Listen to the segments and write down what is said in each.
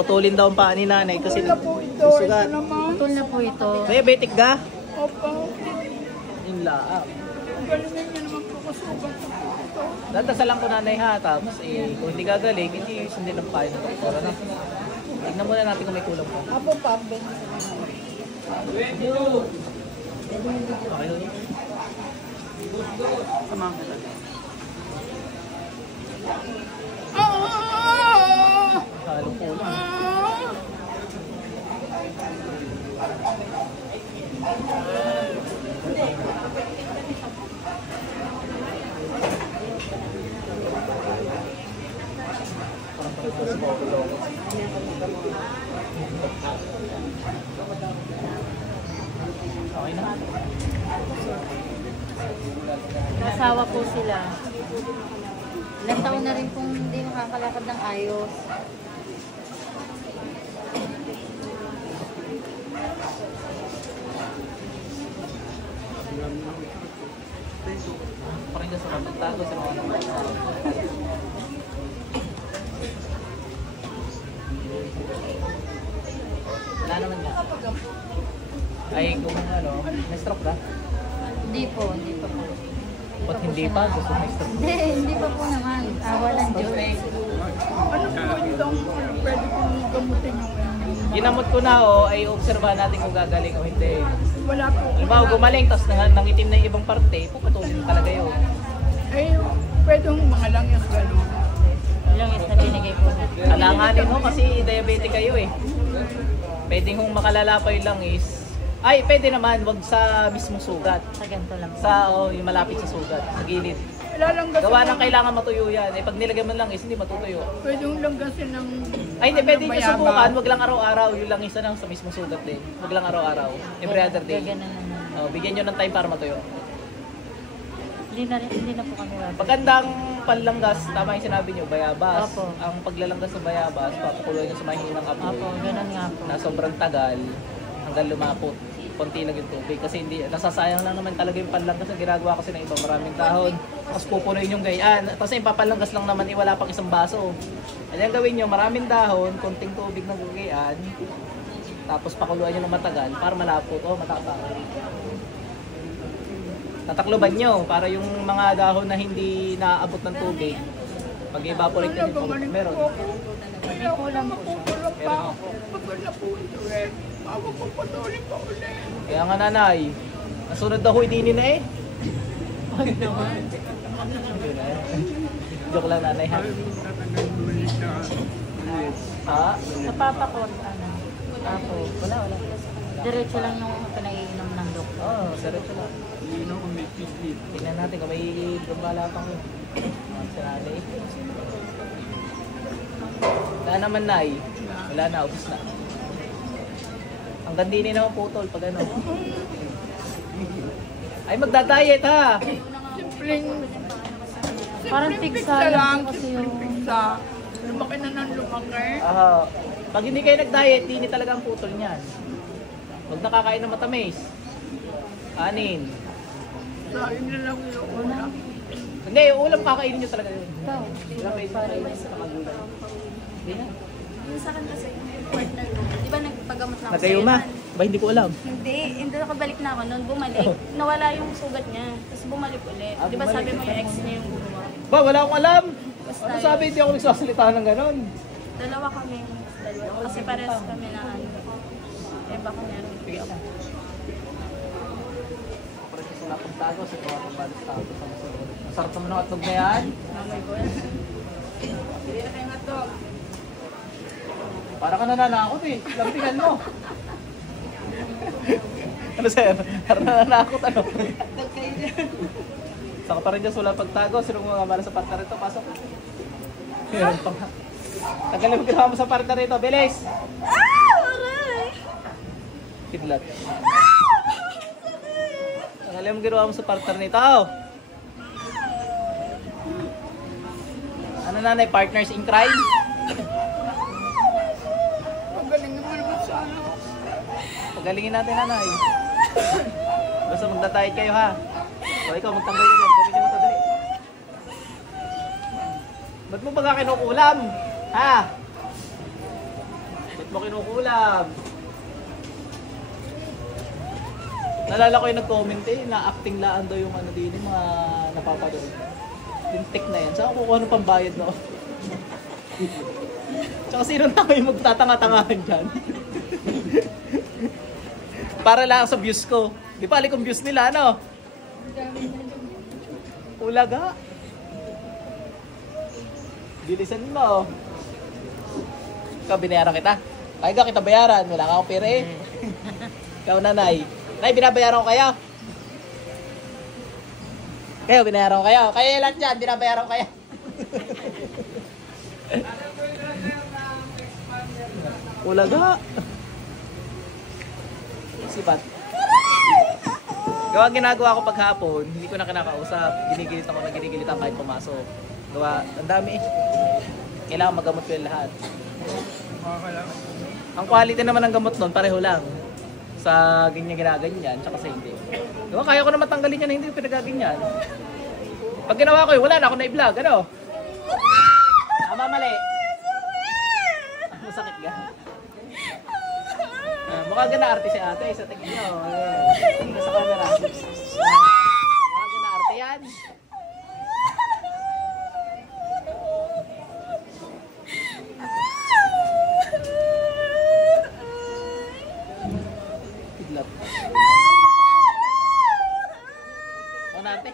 Putulin daw ang paa ni nanay kasi Putol na po ito. sugat. Ito naman. Putol na po ito. Diabetic ka? Opo. Yung laang. Galingan niya naman po kasugat na po ito. Dadasalan ko nanay ha, tapos kung hindi gagaling, hindi sundin ang payo ng doktor. Ano? Tignan muna natin kung may kulang pa. Apo pa, Ben. Okay yun. Samahan ko lang. Halong kulang. Okay na. Nasawa po sila. Ilang taon na rin kung hindi makakalakad ng ayos. Parang dyan sa mapagtago sa mga naman. Wala naman nga. Ay, kung ano, na-stroke ka? Hindi po, hindi pa po. Ba't hindi pa? Gusto may stroke. Hindi pa po naman. Walang Diyos. Ano po yung daw po? Pwede kong gamutin yung Ginamot ko na ay obserbahan natin kung gagaling o hindi. wala po. Halimbawa, gumaling, tapos nangitim na yung ibang parte, puputulin talaga yun. Ay, pwede yung mga lang yung gano'n. Ilang is na binigay po. Alanganin mo kasi diabetic kayo eh. Pwede kung makalala pa yung langis. Ay, pwede naman, wag sa mismong sugat. Sa ganito lang. Sa, yung malapit sa sugat, sa gilid. Lalanggasin Gawa ng lang. kailangan matuyo yan. Eh, pag nilagyan mo ng langis, hindi matutuyo. Pwede yung langgasin ng... Ay, hindi, pwede nyo bayabas. subukan. Wag lang araw-araw. Yung langis na lang sa mismong sugat din. Wag lang araw-araw. Every other day. Gaganan naman. Oh, bigyan nyo ng time para matuyo. Hindi na po kami wala. Pagandang panlanggas, tama yung sinabi nyo, bayabas. Opo. Ang paglalanggas ng bayabas, papakuloy nyo sa mahinang apoy. Opo, ganun nga po. Na sobrang tagal hanggang lumapot. Konti lang yung tubig. Kasi hindi, nasasayang lang naman talaga yung panlanggas na ginagawa kasi ng iba. Maraming dahon. Tapos pupunoy yung gayaan. Kasi yung papalanggas lang naman, wala pang isang baso. Ano yung gawin nyo? Maraming dahon, konting tubig ng gayaan. Tapos pakuluan nyo ng matagal para malapot. Oh, matapang. Tatakloban nyo para yung mga dahon na hindi naaabot ng tubig. Pag-evaporate nyo yung tubig. Meron. Kaya ako na makukulong pa ako. Pagod na po ito eh. Ako po patuloy pa ulit. Kaya nga nanay, nasunod na huy dinin na eh. Joke lang nanay ha. Ha? Sa papa ko, ano? Apo. Wala. Diretso lang yung pinaiinom ng doktor. Oo, seryoso lang. Tingnan natin kung may gambala pang yun. Sa nanay. Wala naman nay. Wala na, ubus na. Ang gandini naman putol pag ano. Ay, magda-diet ha! Simpleng... Parang simpleng pigsa pizza lang po kasi simpleng yung- pizza. Lumaki na ng lumaki. Pag hindi kayo nag-diet, dini talaga ang putol niyan. Huwag nakakain ng matamis. Kanin. Sabi na lang yung ulam. Hindi, yung ulam kakainin nyo talaga yun. Ikaw. Wala pa yung kakainin sa magulang. Hindi na. Yung sa akin kasi, yung partner ko, di ba nagpagamot na ako Nagayuma. sa'yo? Ba, hindi ko alam. Hindi nakabalik na ako noon, bumalik. Nawala yung sugat niya, tapos bumalik ulit. Di ba sabi mo yung ex niya yung gumawa? Ba, wala akong alam. Basta Ano yun. sabi, hindi ako nagsasalita ng ganon. Dalawa kami, kasi parehas kami na ano. Eh baka meron. Sige ako. Parang kasi wala akong tago, sa ito akong balis tago sa musulo. Masarap naman ang hotdog na yan. Namoy ko. Hindi na kayo nga to. Para ka nananakot eh. Lampingan mo. Ano sir? Para nananakot ano? Saka pa rin dyan sulat pagtago. Sino mga mala sa partner ito? Pasok. Meron pa nga. Tagalin mo ginawa mo sa partner ito. Bilis! Kidlat. Tagalin mo ginawa mo sa partner nito. Ano nanay? Partners in crime? Magaling naman naman sana. Pagalingin natin nanay. Basta magda-diet kayo ha. So ikaw magtanggal ka dyan. Gawin nyo mo dali. Ba't mo ba kinukulam? Ha? mo kinukulam? Nalala ko yung nag-comment na acting laan daw yung ano din, yung mga napapanood. Yung tik na yan. Saan kukuha ng pambayad no? Tsaka sino na kayo magtatanga-tangahan dyan? Para lang sa views ko. Di pa alik ang views nila, ano? Ulaga. Bilisan mo. Ikaw, binayaran kita. Kaya ka kita bayaran. Wala ka akong pera eh. Ikaw, nanay. Nay, binabayaran ko kayo. Kayo, binayaran ko kayo. Kayo lahat dyan, binabayaran ko kayo. Ulaga. Sipat. Gawa ang ginagawa ko paghapon, hindi ko na kinakausap. Ginigilit ako na ginigilitan kahit pumasok. Gawa, ang dami eh. Kailangan magamot ko yung lahat. Ang quality naman ng gamot nun, pareho lang. Sa ganyan ginaganyan, tsaka sa hindi. Gawa, kaya ko na matanggalin yan na hindi ko pinagaganyan. Pag ginawa ko wala na ako na i-vlog, ano? Tama, mali. Masakit ka? Mukha ka na arte si ate, sa tingin nyo. Tingin ka sa camera. Mukha ka na arte yan. Kidlat. Mukha na arte.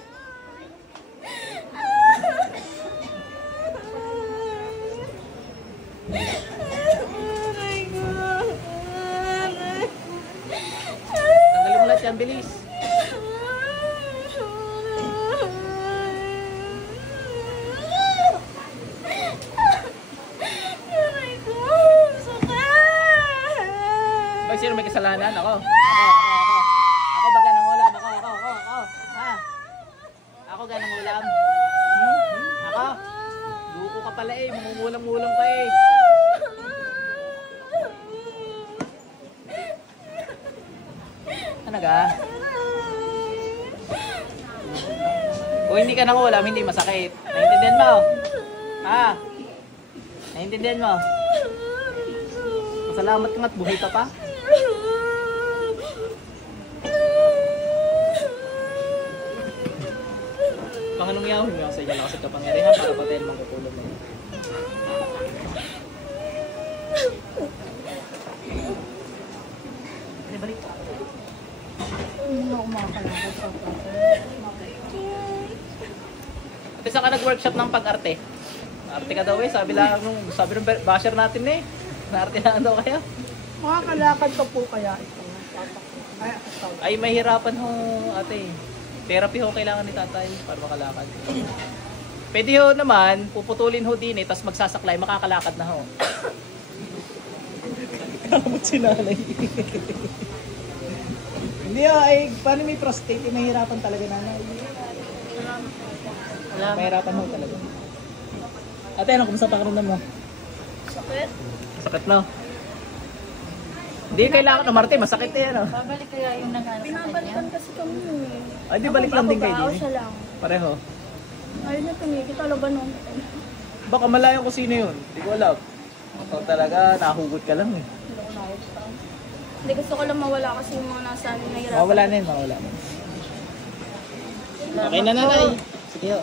Tanggalin mo lahat yan, bilis. Bakit sino may kasalanan? Ako. Ako ba ganang ulam? Ako. Ha? Ako ganang ulam? Ako? Duko ka pala eh. Mangungulam-ulam ka eh. Ano ka? Kung hindi ka nang ulam, hindi masakit. Naintindihan mo? Ha? Naintindihan mo? Masalamat ka nga't buhay ka pa. Panganong yawin mo sa inyo lang kasi kapangyarihan para patayin mong kapulog mo. Balik ka. Hindi ako makakalakad sa Ate, saan ka nag-workshop ng pag-arte? Arte ka daw eh. Sabi ng basher natin eh. Na-arte na daw kayo. Makakalakad ka po kaya ito. Ay, mahirapan ho ate. Therapy ho kailangan ni tatay para makalakad. Pwede ho naman, puputulin ho din eh, tapos magsasaklay, makakalakad na ho. Kamot si nanay. Hindi ay, paano may prostate, mahirapan talaga nanay. Mahirapan ho talaga. Ate, ano, kumusta pakiramdam mo? Sakit? Sakit na. Hindi kailangan umarte, masakit eh ano. Babalik kaya yung nag-ano sa kanya? Pinabalikan kasi kami. Ay, di balik lang din kayo Ako din. siya lang. Pareho. Ayun na tumigit. Talaga nung. Baka malayo ko sino yun. Hindi ko alam. Ako talaga, nahugot ka lang eh. Hindi, gusto ko lang mawala kasi yung mga nasa amin nahirapan. Mawala na yun, mawala na. Okay na nanay. Sige ho.